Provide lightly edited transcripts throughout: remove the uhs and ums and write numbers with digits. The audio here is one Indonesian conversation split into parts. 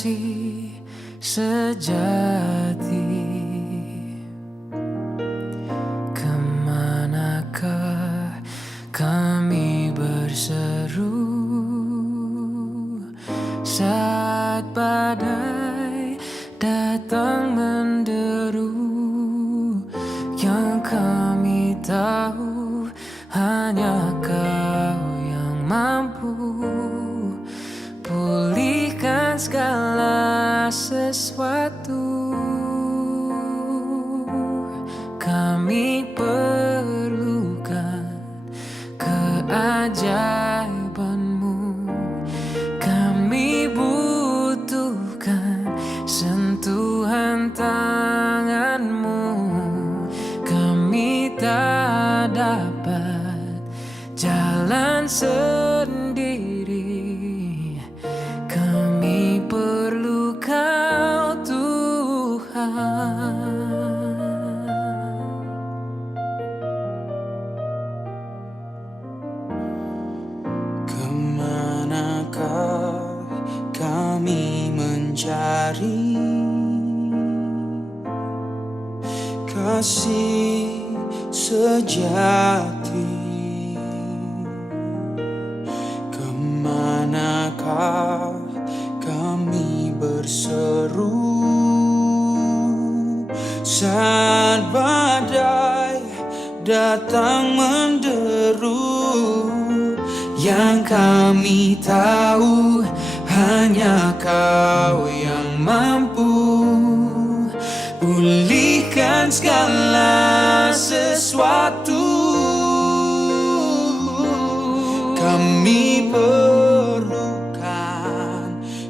kasih sejati. Kemanakah kami berseru saat badai datang menderu? Yang kami tahu hanya Kau yang mampu pulihkan segala sesuatu. Kami perlukan keajaiban-Mu, kami butuhkan sentuhan tangan-Mu. Kami tak dapat jalan sendiri, kami perlu Kau Tuhan. Kemanakah kami mencari kasih sejati? Kemanakah kami berseru saat badai datang menderu? Yang kami tahu hanya Kau yang mampu pulihkan segala sesuatu. Kami perlukan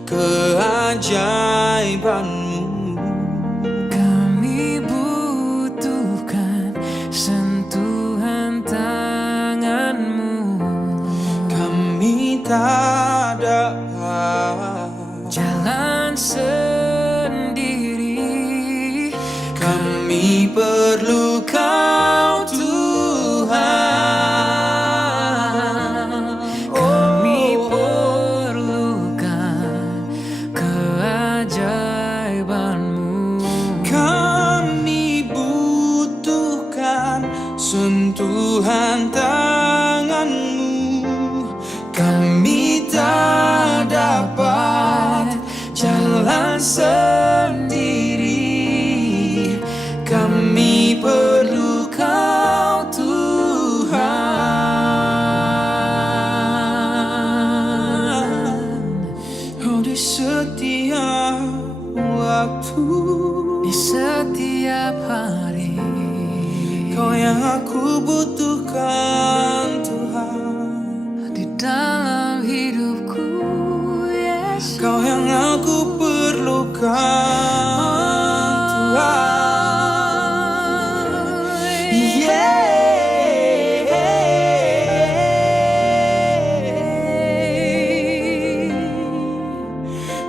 keajaiban-Mu, Kami butuhkan sentuhan tangan-Mu. kami tak dapat Jalan sendiri, kami perlu Kau Tuhan. kami perlukan keajaiban-Mu. Kami butuhkan sentuhan tangan-Mu. Kami tak dapat jalan sendiri, kami perlu Kau Tuhan. Oh, di setiap waktu, Di setiap hari, Kau yang aku butuhkan Tuhan. di dalam hidupku, Yesus. Kau yang aku perlukan Tuhan.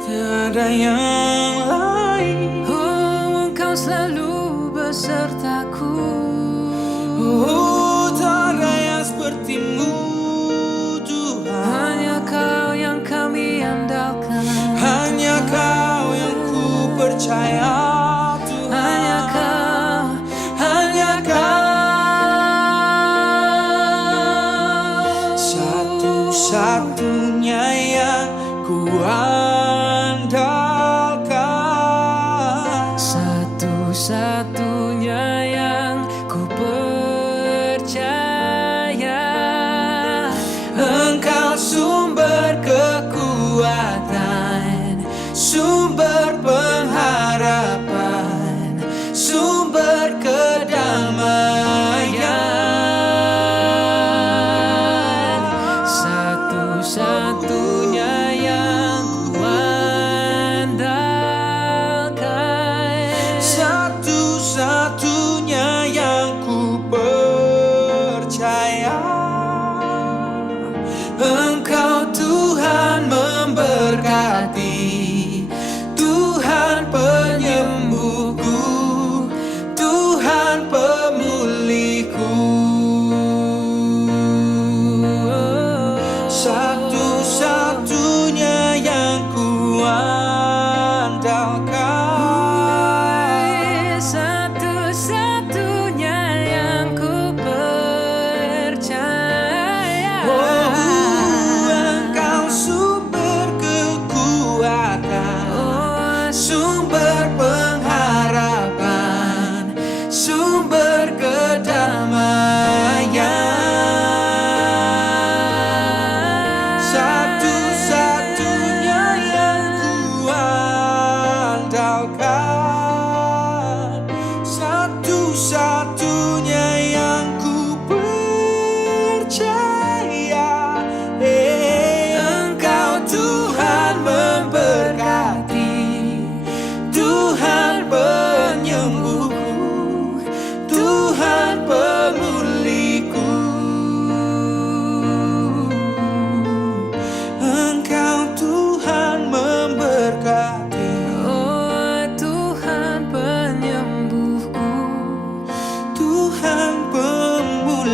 Tiada yang lain. Oh, Engkau selalu besertaku. Oh, tak ada yang seperti-Mu Tuhan. Hanya Kau yang kami andalkan. Hanya Kau yang ku percaya Tuhan. Hanya Kau, hanya Kau. Satu-satunya yang ku andalkan. Satu-satunya yang ku percaya. Engkau sumber kekuatan, sumber pengharapan, sumber kedamaian. Satu-satunya yang ku andalkan. Satu-satunya yang ku percaya. Engkau Tuhan memberkati, Tuhan penyembuhku, Tuhan pemulihku. Satu-satunya yang ku andalkan.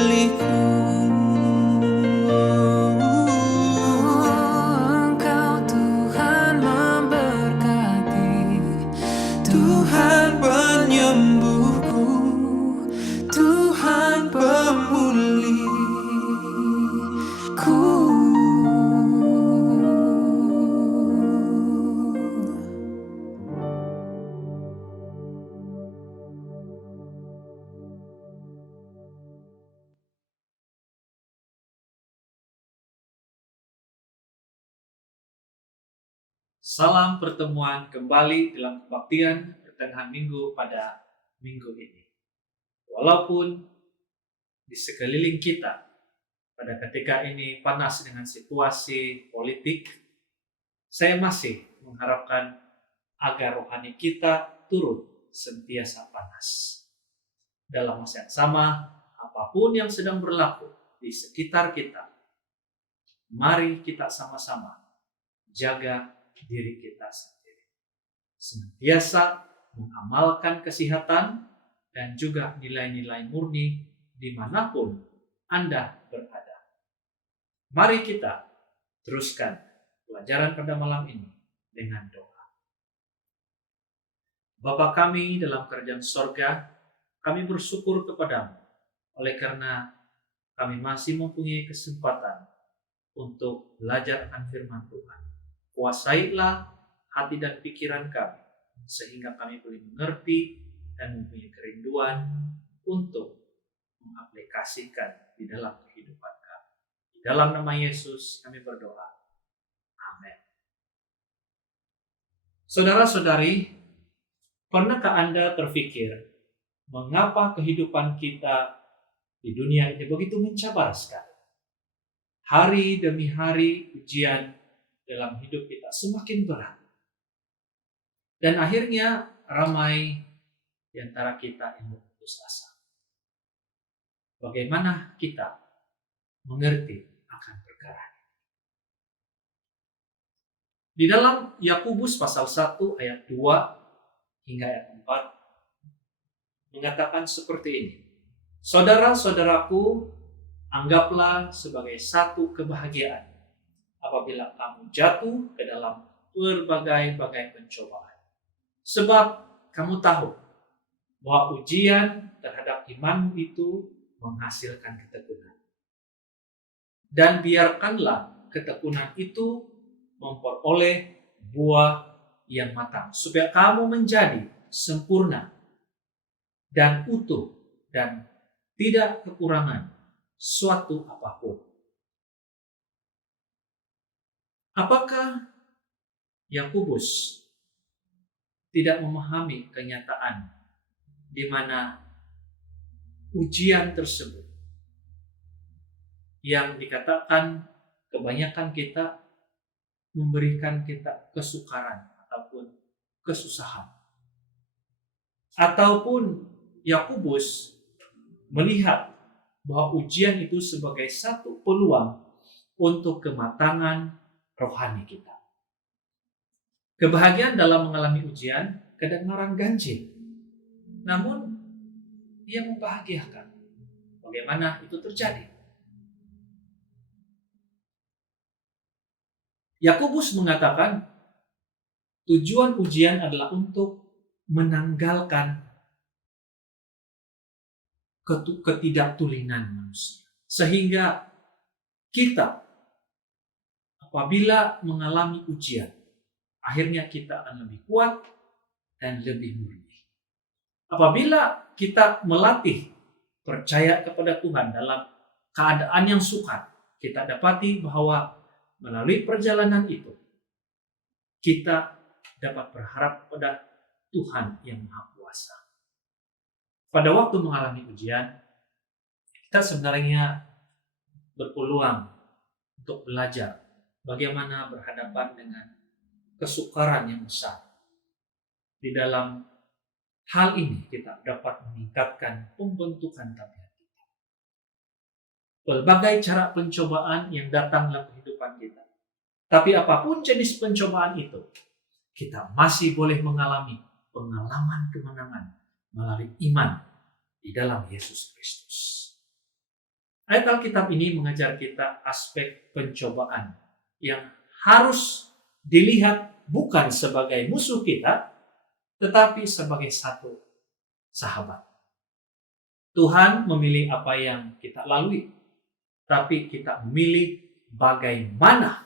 milikku. Engkau Tuhan memberkati, Tuhan penyembuhku, Tuhan pemulihku. Salam pertemuan kembali dalam kebaktian pertengahan minggu pada minggu ini. Walaupun di sekeliling kita pada ketika ini panas dengan situasi politik, saya masih mengharapkan agar rohani kita turut sentiasa panas. Dalam masa yang sama, apapun yang sedang berlaku di sekitar kita, mari kita sama-sama jaga diri kita sendiri. Senantiasa mengamalkan kesehatan dan juga nilai-nilai murni dimanapun Anda berada. Mari kita teruskan pelajaran pada malam ini dengan doa. Bapa kami dalam kerajaan sorga, kami bersyukur kepadamu oleh karena kami masih mempunyai kesempatan untuk belajar akan firman Tuhan. Kuasailah hati dan pikiran kami, sehingga kami boleh mengerti dan mempunyai kerinduan untuk mengaplikasikan di dalam kehidupan kami. Di dalam nama Yesus kami berdoa. Amin. Saudara-saudari, pernahkah Anda terpikir mengapa kehidupan kita di dunia ini begitu mencabar sekali? Hari demi hari ujian dalam hidup kita semakin berat. Dan akhirnya ramai di antara kita yang berputus asa. Bagaimana kita mengerti akan perkara ini? Di dalam Yakobus pasal 1 ayat 2 hingga ayat 4 mengatakan seperti ini. Saudara-saudaraku, anggaplah sebagai satu kebahagiaan apabila kamu jatuh ke dalam berbagai-bagai pencobaan. Sebab kamu tahu bahwa ujian terhadap imanmu itu menghasilkan ketekunan. Dan biarkanlah ketekunan itu memperoleh buah yang matang, supaya kamu menjadi sempurna dan utuh dan tidak kekurangan suatu apapun. Apakah Yakobus tidak memahami kenyataan di mana ujian tersebut yang dikatakan kebanyakan kita memberikan kita kesukaran ataupun kesusahan? Ataupun Yakobus melihat bahwa ujian itu sebagai satu peluang untuk kematangan rohani kita. Kebahagiaan dalam mengalami ujian kedengaran ganjil, namun ia membahagiakan. Bagaimana itu terjadi? Yakobus mengatakan tujuan ujian adalah untuk menanggalkan ketidaktulinan manusia. Sehingga kita apabila mengalami ujian, akhirnya kita akan lebih kuat dan lebih murni. Apabila kita melatih percaya kepada Tuhan dalam keadaan yang sukar, kita dapati bahwa melalui perjalanan itu, kita dapat berharap pada Tuhan yang Maha Kuasa. Pada waktu mengalami ujian, kita sebenarnya berpeluang untuk belajar bagaimana berhadapan dengan kesukaran yang besar. Di dalam hal ini kita dapat meningkatkan pembentukan tabiat kita. Berbagai cara pencobaan yang datang dalam kehidupan kita. Tapi apapun jenis pencobaan itu, kita masih boleh mengalami pengalaman kemenangan melalui iman di dalam Yesus Kristus. Ayat Alkitab ini mengajar kita aspek pencobaan yang harus dilihat bukan sebagai musuh kita, tetapi sebagai satu sahabat. Tuhan memilih apa yang kita lalui, tapi kita memilih bagaimana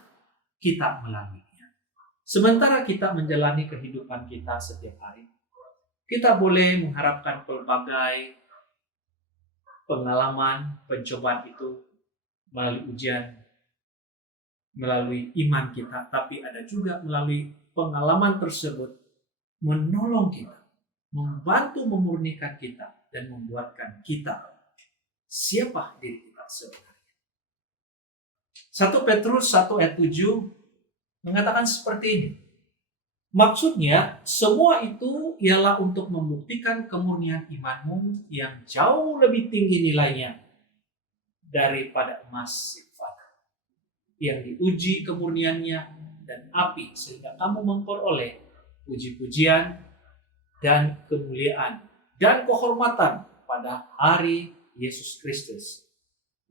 kita melaluinya. Sementara kita menjalani kehidupan kita setiap hari, kita boleh mengharapkan pelbagai pengalaman, pencobaan itu melalui ujian, melalui iman kita, tapi ada juga melalui pengalaman tersebut menolong kita, membantu memurnikan kita, dan membuatkan kita siapa diri kita sebenarnya. 1 Petrus 1 ayat 7 mengatakan seperti ini. Maksudnya, semua itu ialah untuk membuktikan kemurnian imanmu yang jauh lebih tinggi nilainya daripada emas silver yang diuji kemurniannya dan api, sehingga kamu memperoleh puji-pujian dan kemuliaan dan kehormatan pada hari Yesus Kristus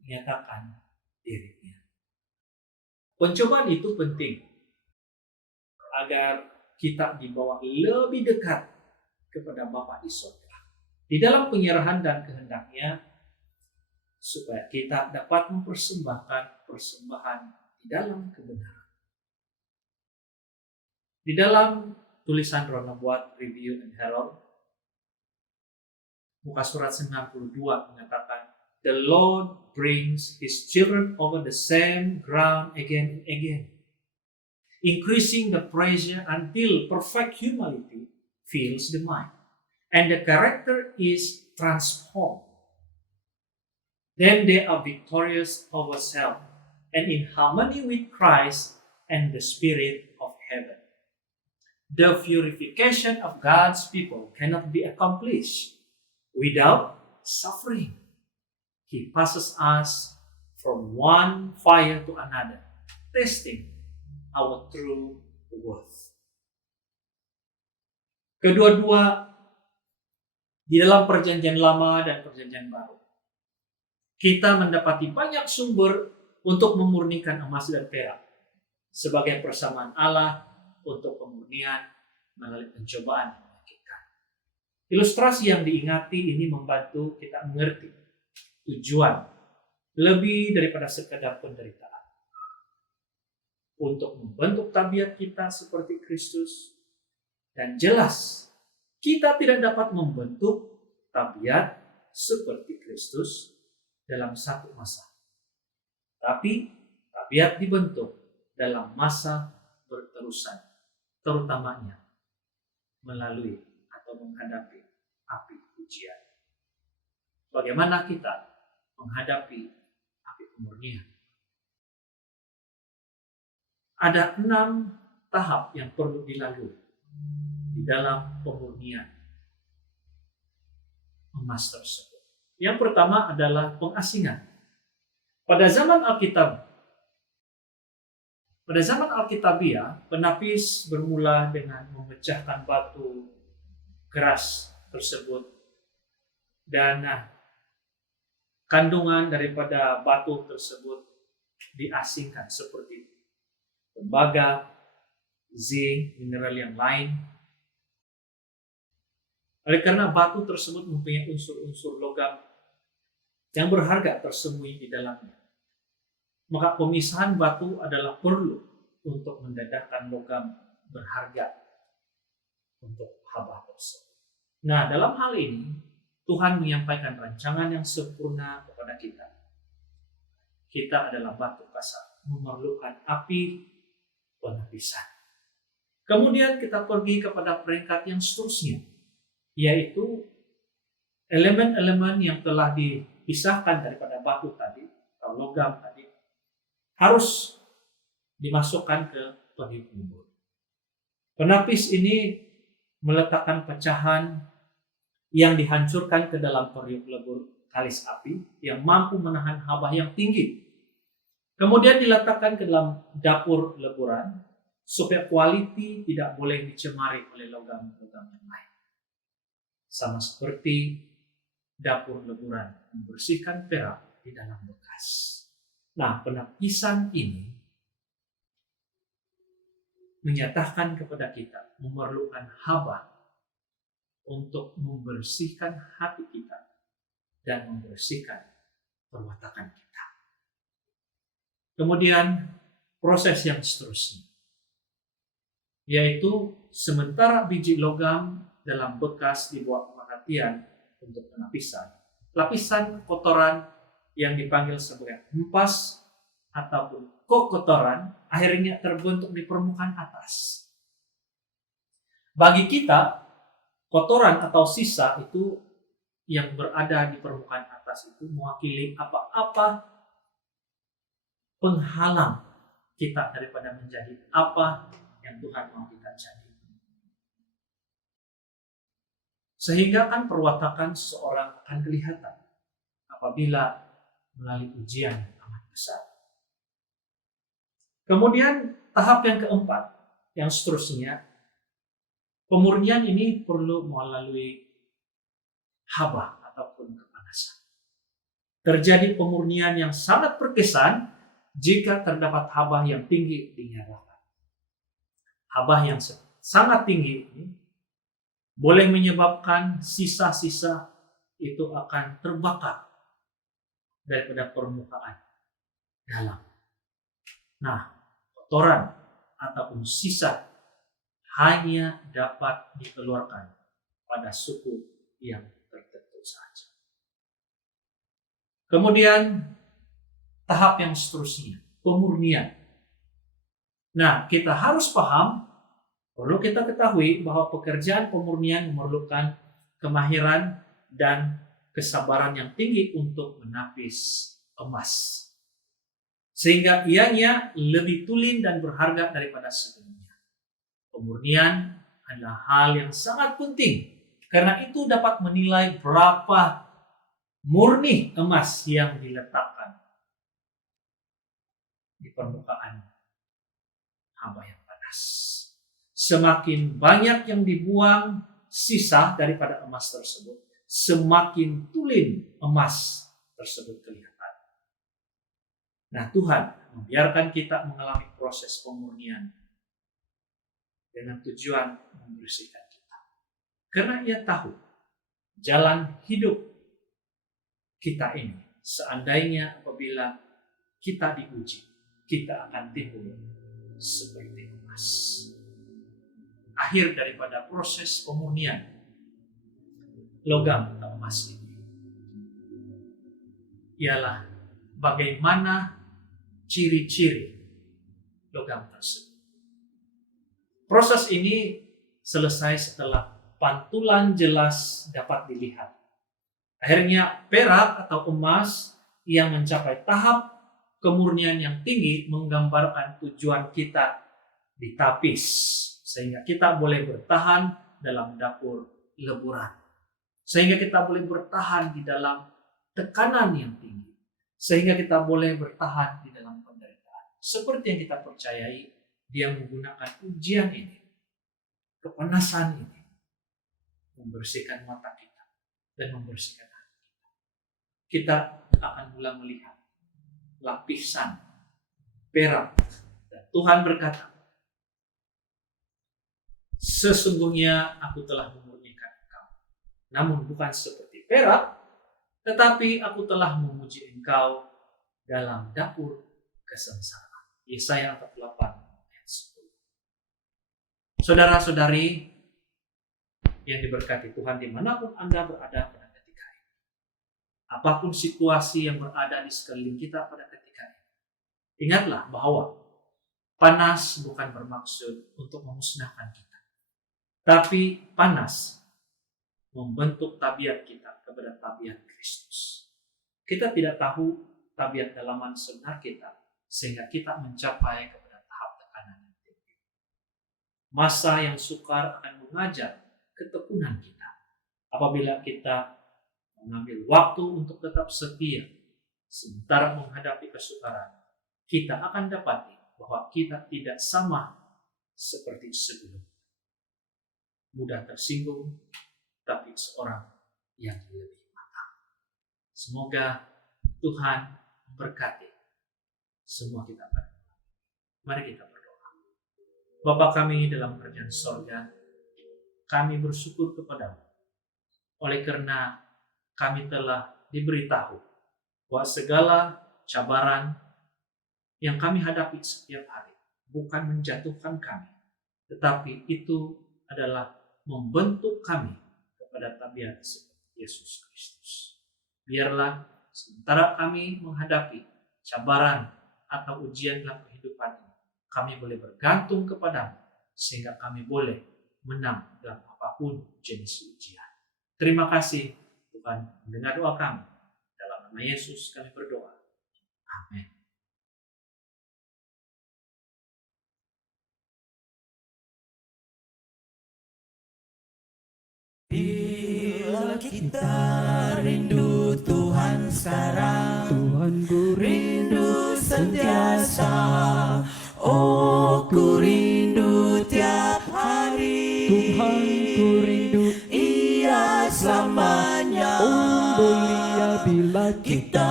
menyatakan dirinya. Pencobaan itu penting agar kita dibawa lebih dekat kepada Bapa di Sorga di dalam penyerahan dan kehendaknya, supaya kita dapat mempersembahkan persembahan di dalam kebenaran. Di dalam tulisan Rona Buat Review and Herald, muka surat 92 mengatakan, "The Lord brings His children over the same ground again and again, increasing the pressure until perfect humility fills the mind, and the character is transformed. Then they are victorious over self, and in harmony with Christ and the Spirit of heaven. The purification of God's people cannot be accomplished without suffering. He passes us from one fire to another, testing our true worth." Kedua-dua di dalam perjanjian lama dan perjanjian baru, kita mendapati banyak sumber untuk memurnikan emas dan perak sebagai persamaan Allah untuk pemurnian melalui pencobaan yang menyakitkan. Ilustrasi yang diingati ini membantu kita mengerti tujuan lebih daripada sekadar penderitaan, untuk membentuk tabiat kita seperti Kristus. Dan jelas, kita tidak dapat membentuk tabiat seperti Kristus dalam satu masa. Tapi tabiat dibentuk dalam masa berterusan, terutamanya melalui atau menghadapi api ujian. Bagaimana kita menghadapi api pemurnian? Ada 6 tahap yang perlu dilalui di dalam pemurnian emas tersebut. Yang pertama adalah pengasingan. Pada zaman Alkitabiah, penapis bermula dengan memecahkan batu keras tersebut, dan kandungan daripada batu tersebut diasingkan seperti tembaga, zinc, mineral yang lain. Oleh karena batu tersebut mempunyai unsur-unsur logam yang berharga tersembunyi di dalamnya, maka pemisahan batu adalah perlu untuk mendedahkan logam berharga untuk haba tersebut. Nah, dalam hal ini Tuhan menyampaikan rancangan yang sempurna kepada kita. Kita adalah batu kasar, memerlukan api penapisan. Kemudian kita pergi kepada peringkat yang seterusnya, yaitu elemen-elemen yang telah dipisahkan daripada batu tadi, atau logam tadi, harus dimasukkan ke periuk lebur. Penapis ini meletakkan pecahan yang dihancurkan ke dalam periuk lebur kalis api yang mampu menahan haba yang tinggi. Kemudian diletakkan ke dalam dapur leburan supaya kualiti tidak boleh dicemari oleh logam-logam yang lain. Sama seperti dapur leburan membersihkan perak di dalam bekal. tegas. Nah, penapisan ini menyatakan kepada kita memerlukan haba untuk membersihkan hati kita dan membersihkan perwatakan kita. Kemudian proses yang seterusnya, yaitu sementara biji logam dalam bekas dibuat perhatian untuk penapisan, lapisan kotoran yang dipanggil sebagai empas ataupun kotoran akhirnya terbentuk di permukaan atas. Bagi kita, kotoran atau sisa itu yang berada di permukaan atas itu mewakili apa-apa penghalang kita daripada menjadi apa yang Tuhan mau kita jadi. Sehingga kan perwatakan seseorang akan kelihatan apabila melalui ujian yang amat besar. Kemudian tahap yang keempat, yang seterusnya, pemurnian ini perlu melalui haba ataupun kepanasan. Terjadi pemurnian yang sangat berkesan jika terdapat haba yang tinggi dinyalakan. Haba yang sangat tinggi ini boleh menyebabkan sisa-sisa itu akan terbakar daripada permukaan dalam. Nah, kotoran ataupun sisa hanya dapat dikeluarkan pada suku yang tertentu saja. Kemudian tahap yang seterusnya, pemurnian. Nah, kita harus paham, perlu kita ketahui bahwa pekerjaan pemurnian memerlukan kemahiran dan kesabaran yang tinggi untuk menapis emas. Sehingga ianya lebih tulen dan berharga daripada sebelumnya. Pemurnian adalah hal yang sangat penting karena itu dapat menilai berapa murni emas yang diletakkan di permukaan haba yang panas. Semakin banyak yang dibuang sisa daripada emas tersebut, semakin tulen emas tersebut kelihatan. Nah, Tuhan membiarkan kita mengalami proses pemurnian dengan tujuan membersihkan kita. Karena Ia tahu jalan hidup kita ini, seandainya apabila kita diuji, kita akan timbul seperti emas. Akhir daripada proses pemurnian logam atau emas ini ialah bagaimana ciri-ciri logam tersebut. Proses ini selesai setelah pantulan jelas dapat dilihat. Akhirnya perak atau emas yang mencapai tahap kemurnian yang tinggi menggambarkan tujuan kita ditapis sehingga kita boleh bertahan dalam dapur leburan. Sehingga kita boleh bertahan di dalam tekanan yang tinggi. Sehingga kita boleh bertahan di dalam penderitaan. Seperti yang kita percayai, Dia menggunakan ujian ini, kepanasan ini, membersihkan mata kita dan membersihkan hati kita. Kita akan mulai melihat lapisan perak. Dan Tuhan berkata, sesungguhnya aku telah memurnikan engkau. Namun bukan seperti perak, tetapi aku telah memuji engkau dalam dapur kesengsaraan. Yesaya 48 ayat 10. Saudara-saudari yang diberkati Tuhan dimanapun Anda berada pada ketika ini. Apapun situasi yang berada di sekeliling kita pada ketika ini. Ingatlah bahwa panas bukan bermaksud untuk memusnahkan kita. Tapi panas membentuk tabiat kita kepada tabiat Kristus. Kita tidak tahu tabiat dalaman sebenar kita sehingga kita mencapai kepada tahap tekanan yang tinggi. Masa yang sukar akan mengajar ketekunan kita. Apabila kita mengambil waktu untuk tetap setia sementara menghadapi kesukaran, kita akan dapati bahwa kita tidak sama seperti sebelumnya. Mudah tersinggung, tapi seorang yang lebih matang. Semoga Tuhan memberkati semua kita. Mari kita berdoa. Bapa kami dalam kerajaan sorga, kami bersyukur kepadamu oleh karena kami telah diberitahu bahwa segala cabaran yang kami hadapi setiap hari bukan menjatuhkan kami, tetapi itu adalah membentuk kami kepada tabiat seperti Yesus Kristus. Biarlah sementara kami menghadapi cabaran atau ujian dalam kehidupan ini, kami boleh bergantung kepadamu sehingga kami boleh menang dalam apapun jenis ujian. Terima kasih Tuhan mendengar doa kami. Dalam nama Yesus kami berdoa. Amin. Bila kita rindu Tuhan sekarang, Tuhan ku rindu sentiasa. Oh, ku rindu tiap hari. Tuhan ku rindu, Ia selamanya. oh belia bila Kita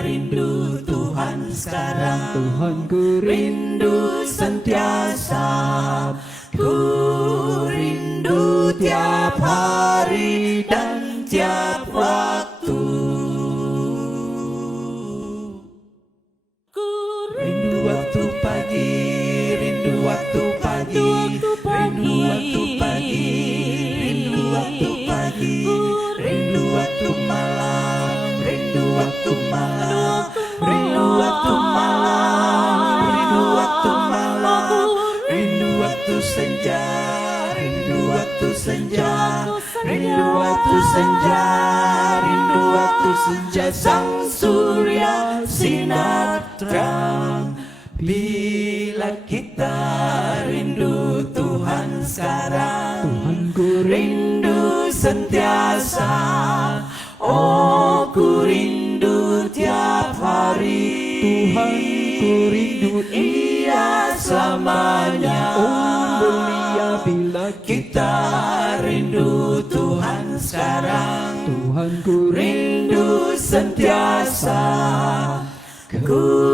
rindu Tuhan sekarang, Tuhan ku rindu sentiasa. Ku rindu tiap hari dan tiap waktu. Ku rindu waktu pagi, rindu waktu pagi, rindu waktu pagi, rindu waktu pagi, rindu waktu malam, rindu waktu malam, rindu waktu malam, rindu waktu malam, rindu waktu senja, rindu waktu senja, rindu waktu senja, rindu waktu senja. Sang surya sinar terang. Bila kita rindu Tuhan sekarang, Tuhan ku rindu sentiasa. Oh, ku rindu tiap hari. Tuhan ku rindu, Ia selamanya. oh belia bila Kita rindu Tuhan sekarang, Tuhan ku rindu sentiasa. Ku